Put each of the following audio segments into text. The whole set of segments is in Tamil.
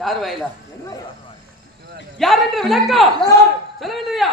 யார் வயலா யார் என்று விளக்கம் சொல்லவில்லையா?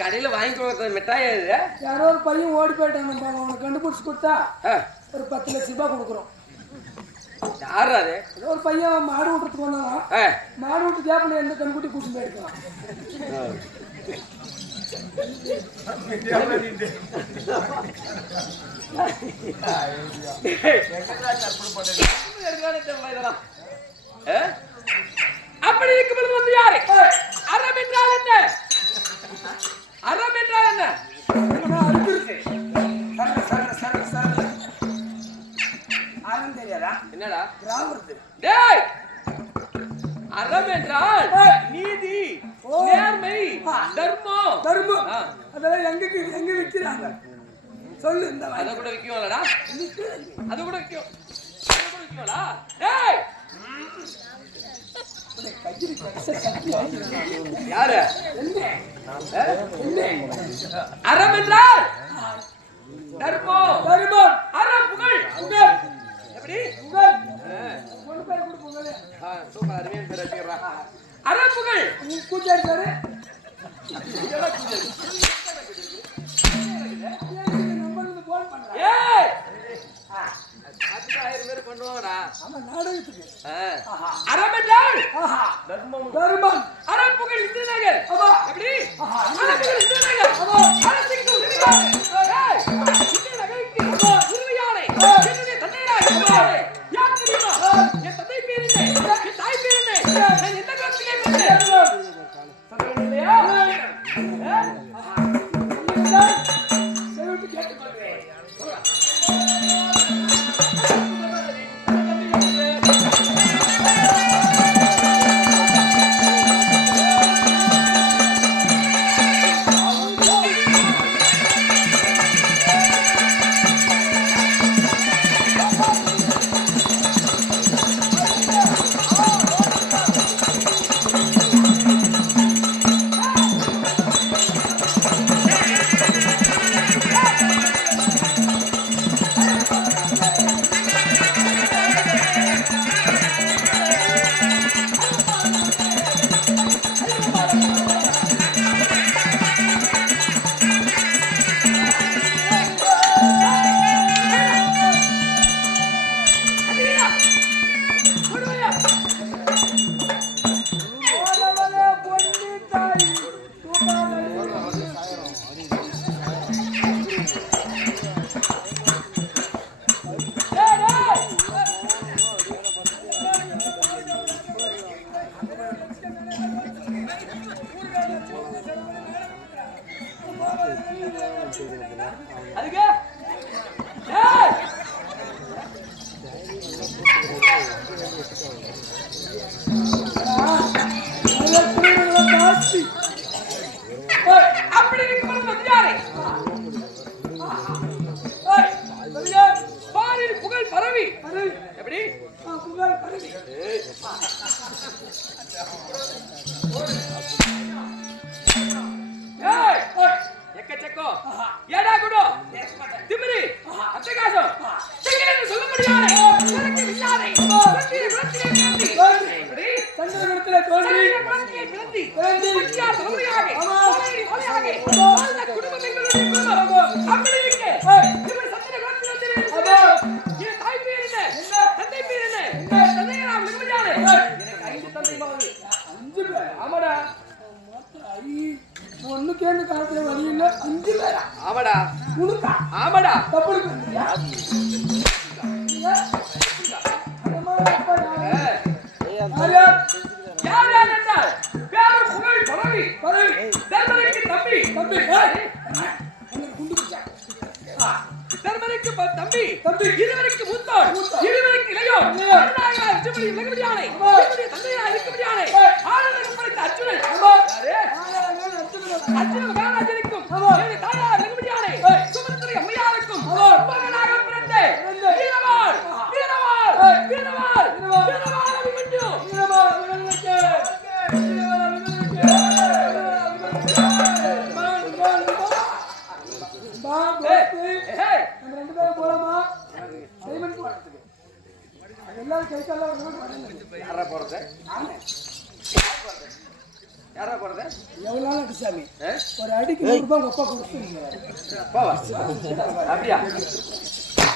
கடையில வாங்கி மிட்டாய் யாரோ ஒரு பையன் ஓடி போயிட்டாங்க, அவனை கண்டுபிடிச்சு கொடுத்தா ஒரு 10 லட்சம் ரூபாய் கொடுக்குறோம். யாரு அது? ஒரு பையன் மாடு விட்டுறதுக்கு வந்தான். மாடு விட்டு கேப்ல எந்த கண்குட்டி கூட்டு போயிருக்கலாம். அப்படி இருக்கும் வந்து யாரு? அறம் என்றால் என்ன? அறம் என்றால் என்ன? என்னடா டேய், அறம் என்றால் நீதி, நேர்மை, தர்மம். தர்மம் அதெல்லாம் எங்க விக்கிறாங்க சொல்லு. இந்த அத கூட விக்குவாங்கடா? அது கூட விக்கும். அது கூட விக்குவாங்களா? டேய் யாரு? அறம் என்றால் தர்மம். தர்மம் அறம் புகழ். புகழ் எப்படி? புகழ். ஒன்னு பேர் கூட புகழ். சூப்பர், அருமையான பேர் வச்சிரறா. அறம் புகழ். கூஜாரி பேரு இதெல்லாம் கூஜாரி. நம்பர்ல போன் பண்றா. ஏய் அதுக்கு 1000 பேர் பண்ணுவாங்கடா. ஆமா, நாடகத்துக்கு. அறம் என்றால் தர்மம். தர்மம் அறம் புகழ் இந்திரநகர். ஆமா. எப்படி? அறம் புகழ் இந்திரநகர். ஆமா. அரசுக்கு உரிமையாளர். ஏய் இந்திரநகருக்கு உரிமையாளர். என்னுடைய தந்தையார் இருக்கிறாரே. யார் தெரியுமா? என் தந்தை பேர் என்ன? என் தாய் பேர் என்ன? நான் எந்த கிளாஸ்ல இருக்கேன்? சொல்றேன் இல்லையா? செவிட்டு கேட்டுக்கொள்றேன். அதுக்கு ஏய் அப்படி இருக்கும்போது வந்தாரே. பாரில் புகழ் பரவி. எப்படி? புகழ் பரவி. ஏய் எக்கச்சக்கம் ஏடா குடு திமிரி அட்டகாசம் செங்கேன்னு சொல்ல முடியாது. எனக்கு விசாரை சந்திர குலத்திலே பிறந்தி. எப்படி? சந்திர குலத்திலே தோன்றி சொல்லுமையாக வாழ்ந்த குடும்பம் எங்களுடைய குடும்பம். அப்படி இருக்கு இவர் சந்திர குலத்திலே என் தாய் பேர் என்ன? தந்தை பேர் என்ன? தந்தையராம் நிம்மதியானே. எனக்கு 5 தந்தைமார்கள். 5 பேர்? ஆமாடா. ஒண்ணு கேண்டு காலத்துல வழி இல்ல. 5 பேரா? ஆமாடா. உனக்கா? ஆமாடா. தப்பு பண்ணியா? யார் யார் என்றால் பேரு புகழ் பரவி. தர்மனுக்கு தம்பி. தர்மனுக்கு தம்பி. இருவருக்கு மூத்தோர். இருவருக்கு இளையோர். தந்தையார் இருக்க முடியாதே. ஆளுநருக்கு படைத்த அர்ஜுனன். அர்ஜுனன் மகாராஜனுக்கும் தாயார் இருக்க முடியாதே. சுமந்திரி அம்மையாருக்கும் மகனாக பிறந்த வீரவாள் வீரவாள் வீரவாள் வீரவாள் அபிமன்யு. யாரா போறது? யாரா போறது? எவ்வளவு நாள் அடிச்சாமி? ஒரு அடிக்கு 100 ரூபாய் ஒப்பா கொடுத்துருங்க. அப்படியா?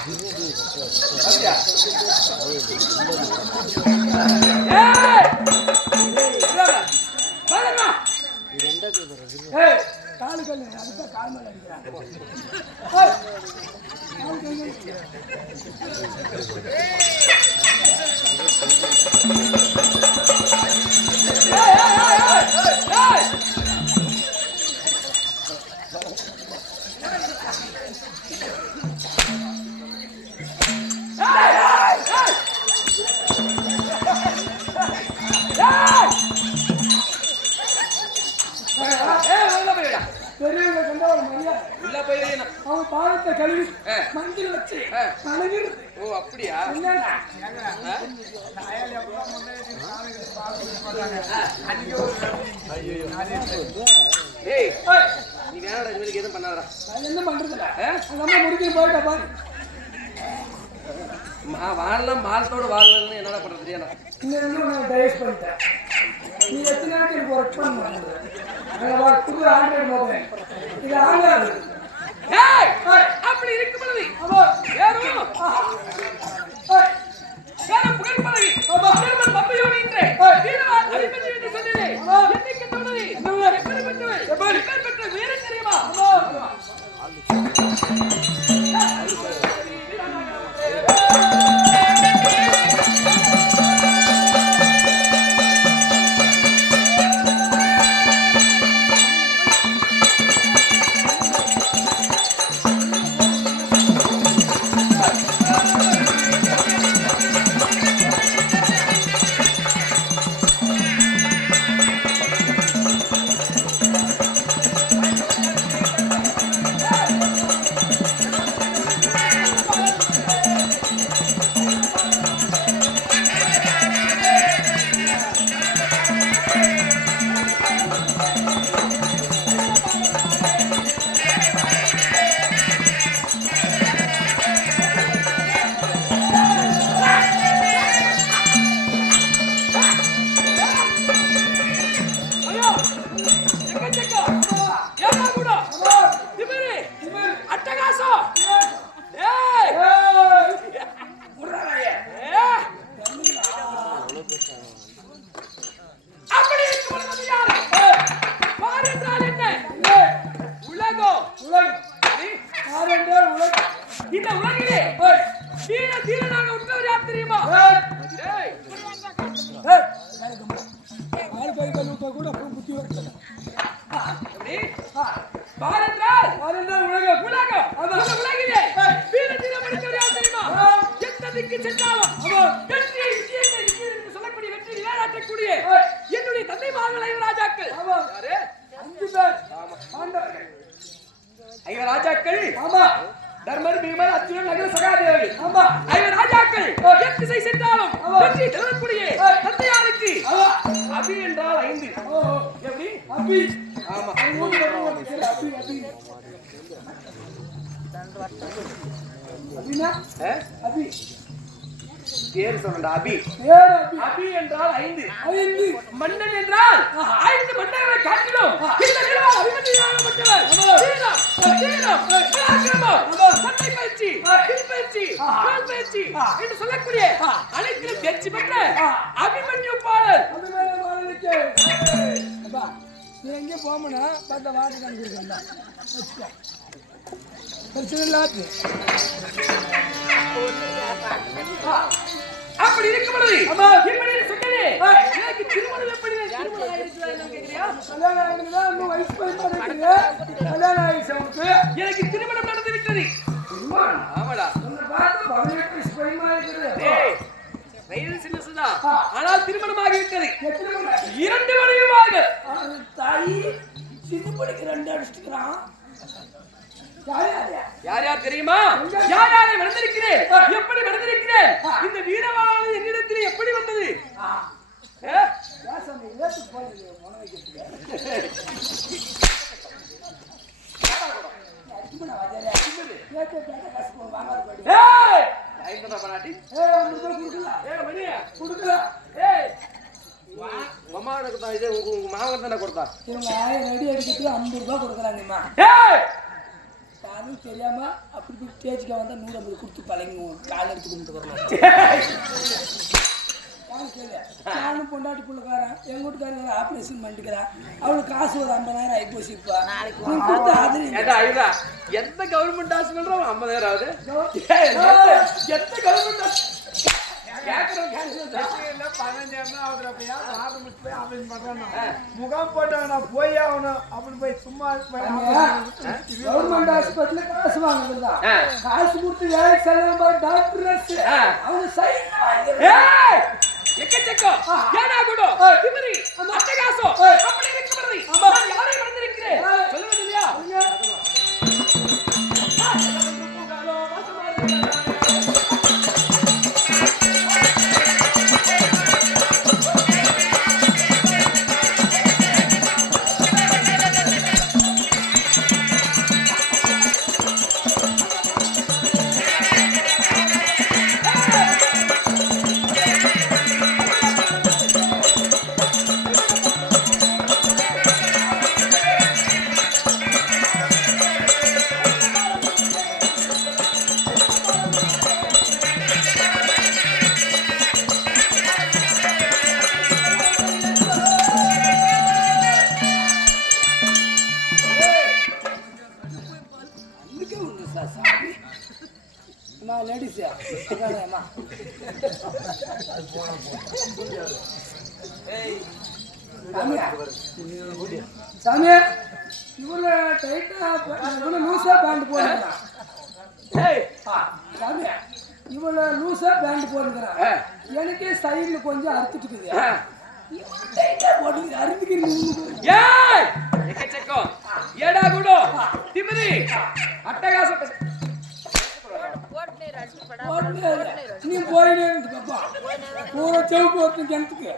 அப்படியா? ஏய்! பாருங்க. ஏய் காலு கல்லு அதுக்கு கால் மேல அடிக்கிறான் ஏய் காலு கல்லு பெரியவங்க கண்டா ஒரு மரியாதை உள்ள போயிடணும். அவன் பாதத்தை கழுவி மஞ்சள் வச்சு அழகிறது. ஓ அப்படியா? என்னடா ஏய் நீ வேணாடா இது வரைக்கும் எதுவும் பண்ணாதடா. அது என்ன பண்றதுல அந்த அம்மா முடிக்க போயிட்டா பாரு. வாழலாம் மாலத்தோடு வாழலன்னு என்னடா பண்றது தெரியாதா? இன்னும் நான் டைவர்ஸ் பண்ணிட்டேன். நீ எத்தனை நாளைக்கு எனக்கு ஒர்க் பண்ண புது ஆண்ட்ராய்டு மொபைல் இது ஆண்ட்ராய்டு. ஏய் அப்படி இருக்கு பொழுது யாரும் யாரும் புகைப்படகி திருமணம் மப்பியோடு இன்றே வீரவான் அடிப்பது என்று சொன்னதே என்னைக்கு தோணுது எப்படி பெற்ற வீர தெரியுமா? இந்த உலகிலே தீரனாக உற்றவர் யார் தெரியுமா? கூட புத்தி வரல. பாரந்தால் உலகம் உலகம் அந்த உலகிலே தீரம் படித்தவர் யார் தெரியுமா? எந்த திக்கு சென்றாலும் வெற்றி என்று சொல்லக்கூடிய வெற்றி நிலைநாட்டக்கூடிய என்னுடைய தந்தை மார்கள் ஐவர் ராஜாக்கள். யாரு? 5 பேர். ஆண்டவர்கள் ஐவர் ராஜாக்கள். ஆமா. தர்மர் பீமர் அர்ஜுனன் நகுல சகாதேவர்கள். ஆமா. ஐவர் ராஜாக்கள் எந்த திசை சென்றாலும் வெற்றி தரக்கூடிய தந்தையாருக்கு அபி என்றால் 5. எப்படி? அபி. ஆமா. அபி அபி. அபினா? அபி. பேர் சொல்லடா அபி. பேர் அபி. அபி என்றால் 5. 5. மன்னன் என்றால் 5 மன்னர்களை காட்டிலும் இந்த நிலவால் அபிமன்யுவாகப்பட்டவர். தீரம், தீரம், பராக்கிரமம், சண்டை பயிற்சி, வில் பயிற்சி, வாள் பயிற்சி என்று சொல்லக்கூடிய அனைத்திலும் தேர்ச்சி பெற்ற அபிமன்யு பாலர். அபிமன்யுக்கு அப்பா நீ எங்கே போமனா பார்த்த வாட்டு காமிச்சிருக்கா வச்சுக்கோ பிரச்சனை இல்லாது. அப்படி இருக்கும்போது இப்படி சொன்னே எனக்கு திருமணம் எப்படி திருமணம் ஆயிருக்குதா என்ன கேக்குறியா? கல்யாணம் ஆயிருக்குதா? இன்னும் வயசு பையனா இருக்கீங்க. கல்யாணம் ஆயிடுச்சு அவனுக்கு. எனக்கு திருமணம் நடந்து விட்டது. ஆமாடா. உன்னை பார்த்து 18 வயசு பையனா இருக்குது. ஏய் வயது சின்னசுதா ஆனால் திருமணம் ஆகிவிட்டது. எத்தனை மணி? 2 மணியுமாக. தாய் சின்ன படிக்கு 2 அடிச்சுக்கிறான். யார் யார் தெரியுமா? யார் யாரை மறந்திருக்கிறேன்? எப்படி மறந்திருக்கிறேன்? இந்த வீரவாளானது என்னிடத்தில் எப்படி வந்தது? இவங்க 1000 அடி அடிக்கிறதுக்கு 50 ரூபாய் கொடுக்குறாங்கம்மா. யாரும் தெரியாம அப்படி போய் ஸ்டேஜுக்கு வந்தா 150 கொடுத்து பழங்கி கால் எடுத்து கும்பிட்டு வரலாம். நானும் பொண்டாட்டி பிள்ளைக்காரன் எங்க வீட்டுக்காரங்க ஆப்ரேஷன் பண்ணிக்கிறேன். அவளுக்கு காசு ஒரு 50,000 ஆகி போச்சு. இப்ப எந்த கவர்மெண்ட் ஹாஸ்பிட்டல் 50,000 ஆகுது? எந்த கவர்மெண்ட் முகாம் போட்டாங்க போய் ஆகணும் அப்படின்னு போய் சும்மா கவர்மெண்ட் ஹாஸ்பிட்டல் காசு வாங்குறதா? காசு கொடுத்து வேலைக்கு செல்ல டாக்டர் அவங்க சைன் எக்கச்சக்கம் ஏனா குடு திமிரி அட்டகாசம் அப்படி இருக்குறது நான் யாரை மறந்திருக்கிறேன் சொல்லுங்க இல்லையா? சாமி இவ்வளவு டைட்டா இவ்வளவு லூசா பேண்ட் போடுறான். சாமி இவ்வளவு லூசா பேண்ட் போடுறான். எனக்கே சைடுல கொஞ்சம் அறுத்துட்டுக்குது. எக்கச்சக்கம் ஏடா குடு திமிரி அட்டகாசம் நீ போயினே பாப்பா பூரா செவுக்கு ஒருத்தன் கிணத்துக்கு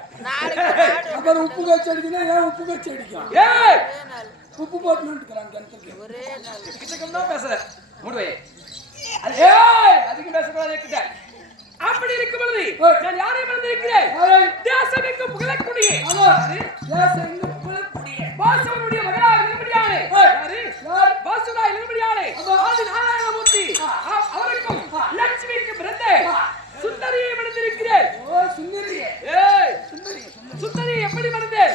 அப்புறம் உப்பு கச்சி அடிக்கணும். ஏன் உப்பு கச்சி அடிக்கும்? உப்பு போட்டுக்கிறான் கிணத்துக்கு. எக்கச்சக்கம் தான் பேசுற மூடுவே அதிகம் பேசக்கூடாது. அப்படி இருக்கும் பொழுது நான் யாரை மறந்திருக்கிறேன்? தேசமெங்கும் புகழக்கூடிய பாசுவனுடைய மகனாக இருந்தபடியானே பாசுவனாய் இருந்தபடியானே ஆதி நாராயணமூர்த்தி அவருக்கும் லட்சுமிக்கு பிறந்த சுந்தரியை மறந்திருக்கிறேன். சுந்தரி எப்படி மறந்தேன்?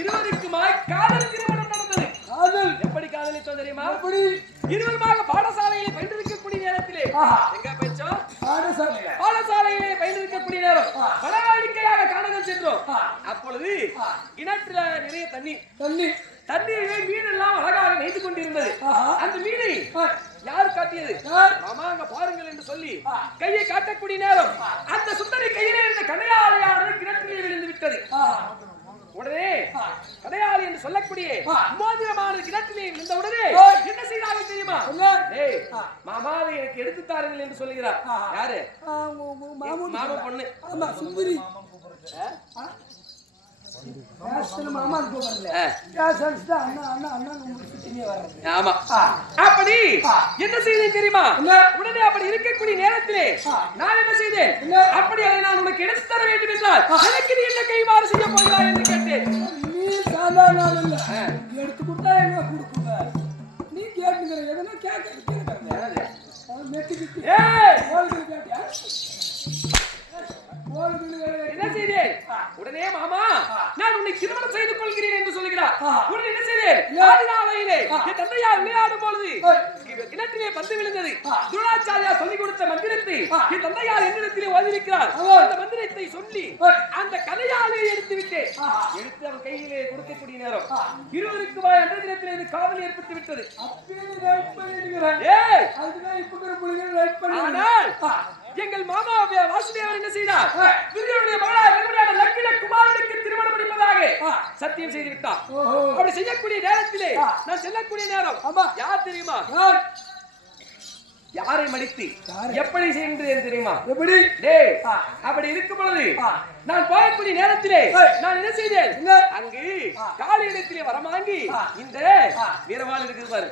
இருவருக்குமாய் காதல் திருமணம் நடந்தது. காதல் எப்படி காதலித்தோம் தெரியுமா? இருவருமாக பாடசாலையிலே பயின்றிருக்கக்கூடிய நேரத்திலே எங்க போச்சோம்? பாடசாலையிலே பயின்றிருக்கக்கூடிய நேரம் பலவாடிக்கையாக காணகம் சென்றோம். அப்பொழுது கிணற்றுல நிறைய தண்ணீரிலே மீன் எல்லாம் அழகாக நெய்து கொண்டிருந்தது. அந்த மீனை யார் காட்டியது? மாமா அங்க பாருங்கள் என்று சொல்லி கையை காட்டக்கூடிய நேரம் அந்த சுந்தரி கையிலே இருந்த கடையாளியானது கிணற்றிலே விழுந்து விட்டது. உடனே கடையாளி என்று சொல்லக்கூடிய மோதிரமானது கிணற்றிலே விழுந்த உடனே என்ன செய்தார்கள் தெரியுமா? மாமாவை எனக்கு எடுத்து தாருங்கள் என்று சொல்லுகிறார். யாரு? மாமா பொண்ணு சுந்தரி. அப்படி என்ன செய்தேன் தெரியுமா? உடனே அப்படி இருக்கக்கூடிய நேரத்திலே நான் என்ன செய்தேன்? அப்படி அதை நான் உனக்கு எடுத்து தர வேண்டும் என்றால் எனக்கு நீ என்ன கைமாறு செய்ய போகிறாய் என்று கேட்டேன். நீ சாதாரண எடுத்து கொடுத்தா என்ன கொடுக்குங்க? நீ கேட்டுக்கிற எதுனா கேட்க என்ன செய்தேன்? உடனே மாமா நான் உன்னை திருமணம் செய்து கொள்கிறேன் என்று சொல்லுகிறார். உடனே என்ன செய்தேன்? ஆதிநாளையிலே என் தந்தையார் விளையாடும் பொழுது கிணற்றிலே பந்து விழுந்தது. துரோணாச்சாரியார் சொல்லிக் கொடுத்த மந்திரத்தை என் தந்தையார் என்னிடத்திலே ஓதிருக்கிறார். அந்த மந்திரத்தை சொல்லி அந்த கதையாலே எடுத்து விட்டேன். எடுத்து அவன் கையிலே கொடுக்கக்கூடிய நேரம் இருவருக்கு அந்த தினத்திலே காதல் ஏற்பட்டு விட்டது. ஆனால் எங்கள் மாமா வாசுதேவர் என்ன செய்தார்? துரியோனுடைய மகளான லக்கின குமாரனுக்கு திருமணம் முடிப்பதாக சத்தியம் செய்து விட்டார். அப்படி செய்யக்கூடிய நேரத்திலே நான் செல்லக்கூடிய நேரம் யார் தெரியுமா? யாரை மடித்து எப்படி செய்கின்றேன் தெரியுமா? எப்படி? அப்படி இருக்கும் பொழுது நான் போகக்கூடிய நேரத்திலே நான் என்ன செய்தேன்? அங்கு காலியிடத்திலே வரமாங்கி இந்த வீரவாள் இருக்குது பாரு.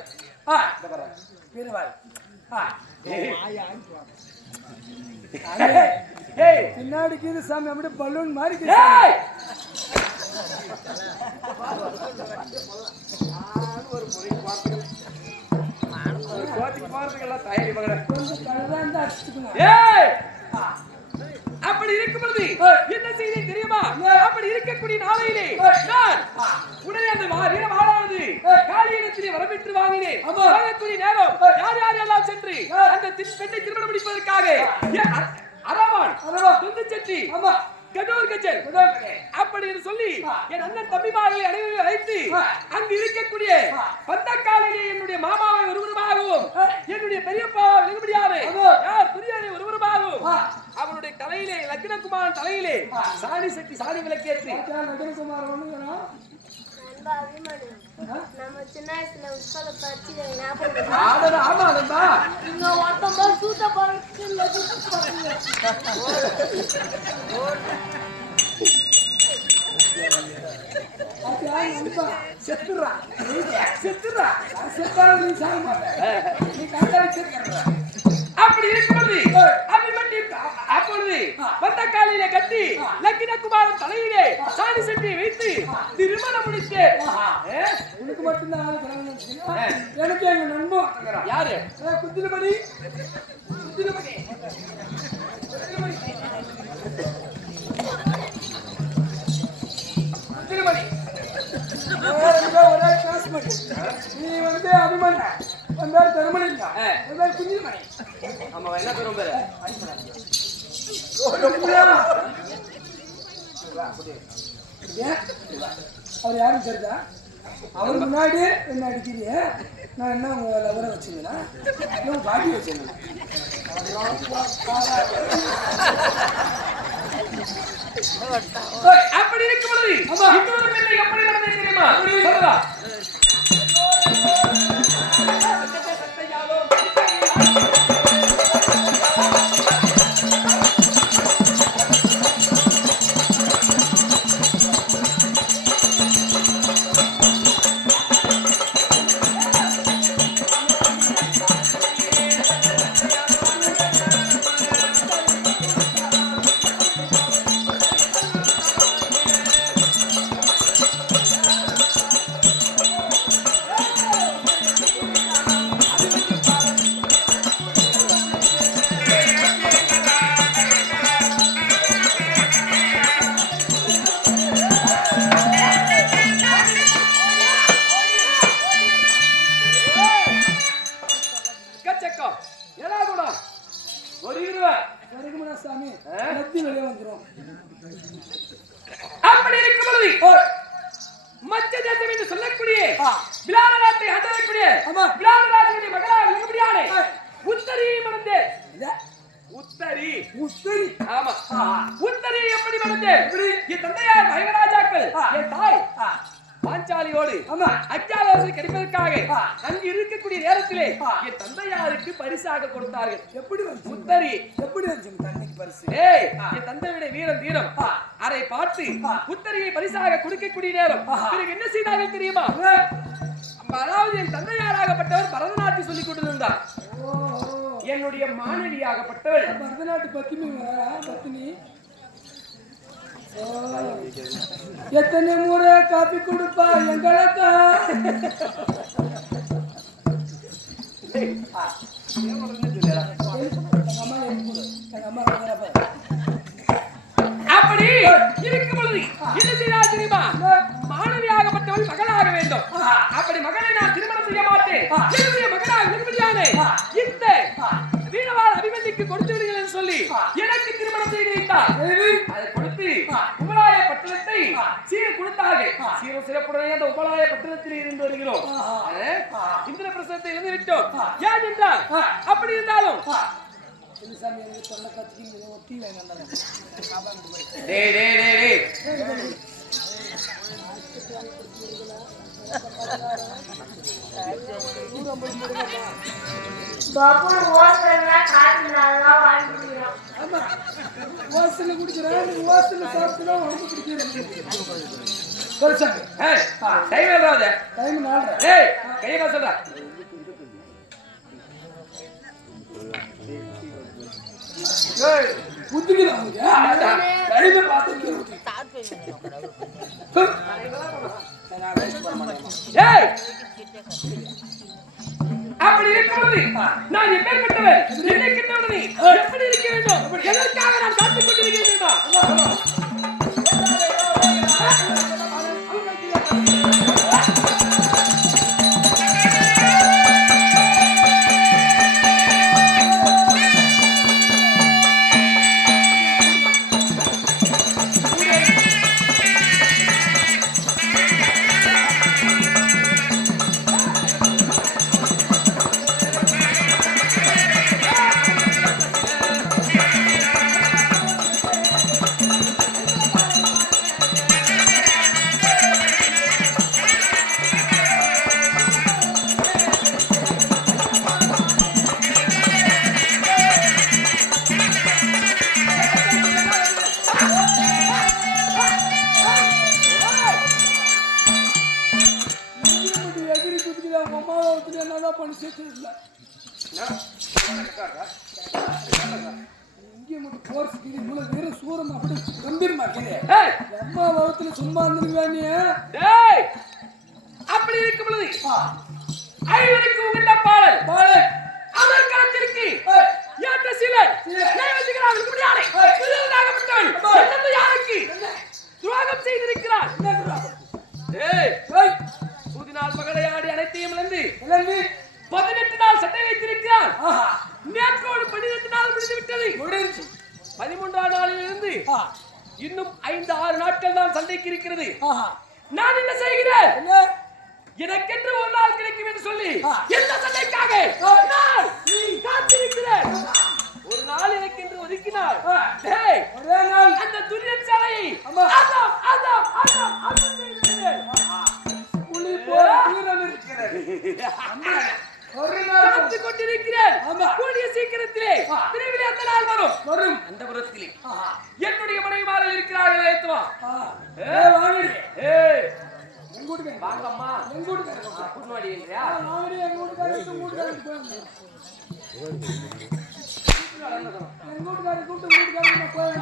வீரவாள் பின்னாடி கீது சாமி அப்படியே பலூன் மாதிரி ஒரு தயரி மகனே. கொஞ்சம் கலரா இருந்தா அடிச்சுக்கணும். ஏய் அப்படி இருக்கும் பொழுது என்ன செய்தி தெரியுமா? அப்படி இருக்கக்கூடிய நாளையிலே நான் உடனே அந்த வீரவாளானது காளியிடத்திலே வரப்பெற்று வாங்கினேன். வாங்கக்கூடிய நேரம் யார் யார் எல்லாம் சென்று அந்த பெண்ணை திருமணம் முடிப்பதற்காக அரவான் துந்து செட்டி கடோர் கஜல் அப்படி சொல்லி என் அண்ணன் தம்பிமார்களை அனைவரும் அழைத்து அங்கு இருக்கக்கூடிய பந்தக்காலிலே என்னுடைய மாமாவை ஒருவருமாகவும் என்னுடைய பெரியப்பாவை வெகுபடியாரை யார் துரியாரை ஒருவருமாகவும் அவனுடைய தலையிலே லக்னகுமாரன் தலையிலே சாணி சட்டி சாணி விளக்கேற்றி லக்னகுமாரன் ஒண்ணுங்கண்ணா நம்ம சின்ன வயசுல உட்கார பறிச்சு ஞாபகம் ஆமா அதா இங்க ஒட்டமா சூத்த பறக்கு செத்துறா செத்துறா செத்தால நீ சாக மாட்ட நீ கண்டலை செத்துற அப்படி இருக்கும்போது அப்பொழுது வந்த காலிலே கட்டி லக்கினகுமாரன் தலையிலே சாணி சட்டியை வைத்து திருமணம் முடித்து உனக்கு மட்டும்தான் ஆளு கிளம்பணும். எனக்கு எங்க நண்பன் யாரு குத்திரமணி ஒரே கிளாஸ்மேட். நீ வந்து அபிமன்ய வந்தா தருமணிங்க குஞ்சிமணி. ஆமா என்ன பேரும் பேரு அவர் யாரும் தெரியுதா? அவர் முன்னாடி என்ன அடிக்கிறீங்க? நான் என்ன உங்க லவரை வச்சிருந்தேன்னா இன்னும் பாடி வச்சிருந்தேன். அப்படி இருக்கும் பொழுது இன்னொரு பெண்ணை எப்படி நடந்தது தெரியுமா? சொல்லுடா. சாமி நத்தி வெளியே வந்துரும். அப்படி இருக்கும் பொழுது மச்ச தேசம் என்று சொல்லக்கூடிய விலாட நாட்டை ஆண்டக்கூடிய விலாட ராஜனுடைய மகளாக இருக்கக்கூடியானே உத்தரியை மணந்தே. உத்தரி உத்தரி ஆமா உத்தரி எப்படி மணந்தே? என் தந்தையார் மகராஜாக்கள் என் தாய் பாஞ்சாலியோடு அத்தியாவசியம் கிடைப்பதற்காக அங்கு இருக்கக்கூடிய நேரத்திலே என் தந்தையாருக்கு பரிசாக கொடுத்தார்கள். எப்படி உத்தரி எப்படி வந்து தந்தைக்கு பரிசு? என் தந்தையுடைய வீரம் தீரம் அதை பார்த்து உத்தரியை பரிசாக கொடுக்கக்கூடிய நேரம் பிறகு என்ன செய்தார்கள் தெரியுமா? அதாவது என் தந்தையாராகப்பட்டவர் பரதநாட்டியம் சொல்லிக் கொண்டிருந்தார். என்னுடைய மாணவியாகப்பட்டவர் பரதநாட்டு பத்தினி எத்தனை முறை காப்பி கொடுப்பா எங்களுக்கா? அப்படி இருக்கும் பொழுது என்ன செய்தார் தெரியுமா? மாணவியாகப்பட்டவள் மகளாக வேண்டும். அப்படி மகளை நான் திருமணம் செய்ய மாட்டேன். என்னுடைய மகளாக விரும்பியானே இந்த வீரவாள் அபிமன்யுக்கு கொடுத்து விடுங்கள் என்று சொல்லி எனக்கு திருமணம் செய்து வைத்தார். அதை கொடுத்து உமலாய பட்டணத்தை சீர் கொடுத்தார்கள். சீர சிறப்புடனே அந்த உமலாய பட்டணத்தில் இருந்து வருகிறோம். இந்திர பிரசனத்தை இருந்து விட்டோம். ஏன் என்றால் அப்படி இருந்தாலும் பாபு ஓஸ்டர்ல காத்து நல்லா வாங்கிக்கிறோம். ஆமா ஓஸ்டர்ல குடிக்கிறேன். நீ ஓஸ்டர்ல சாப்பிட்டா உனக்கு பிடிக்குது. சொல்லுங்க. டைம் எவ்வளவு? டைம் 4:30. ஏய் கையை சொல்றா. ஏய் புத்திக்கலாம். டைம் பார்த்து ஏய் அப்படி இருக்கும்போது நான் எப்பேற்பட்டவன் என்னை கண்டவுடனே எப்படி இருக்க வேண்டும் எதற்காக நான் காத்துக் கொண்டிருக்கிறேன் என்னதான் பண்ணி சேர்த்துல இங்கே மட்டும் போர்ஸ் இவ்வளவு வேற சூரம் அப்படி கம்பீரமா இருக்குது அம்மா வகுத்துல சும்மா இருந்துருவானே அப்படி இருக்கும் பொழுது ஐவருக்கு உகந்த பாடல் பாடல் அதற்காக ஏற்ற சிலர் நைவேத்தியராக முடியாதே புதியதாகப்பட்டவன் என்னது யாருக்கு துரோகம் செய்திருக்கிறார் என்ன துரோகம் புதினால் பகடையாடி அனைத்தையும் இழந்து 18 நாள் சட்டை வைத்திருக்கிறார் நேற்றோடு 12 நாள் முடிந்து விட்டது 13ஆம் நாளில் இருந்து இன்னும் 5-6 நாட்கள் தான் சண்டைக்கு இருக்கிறது நான் என்ன செய்கிறேன் எனக்கென்று ஒரு நாள் கிடைக்கும் என்று சொல்லி எந்த சண்டைக்காக நான் காத்திருக்கிறேன் ஒரு நாள் எனக்கென்று ஒதுக்கினார் ஒரே நாள் அந்த துரியன் சாலையை புலி போல வீரன் இருக்கிறது ஒரு நாள் காத்துக் கொண்டிருக்கிறேன் கூடிய சீக்கிரத்திலே விரைவில் அந்த நாள் வரும் அந்த புறத்திலே என்னுடைய மனைவிமார்கள் இருக்கிறார்கள் ஏத்துவா வாங்கடி எங்கூட்டுக்கு வாங்கம்மா எங்கூட்டுக்கு புண்ணுவாடி இல்லையா வாங்கடி எங்கூட்டுக்கு கூட்டு போய்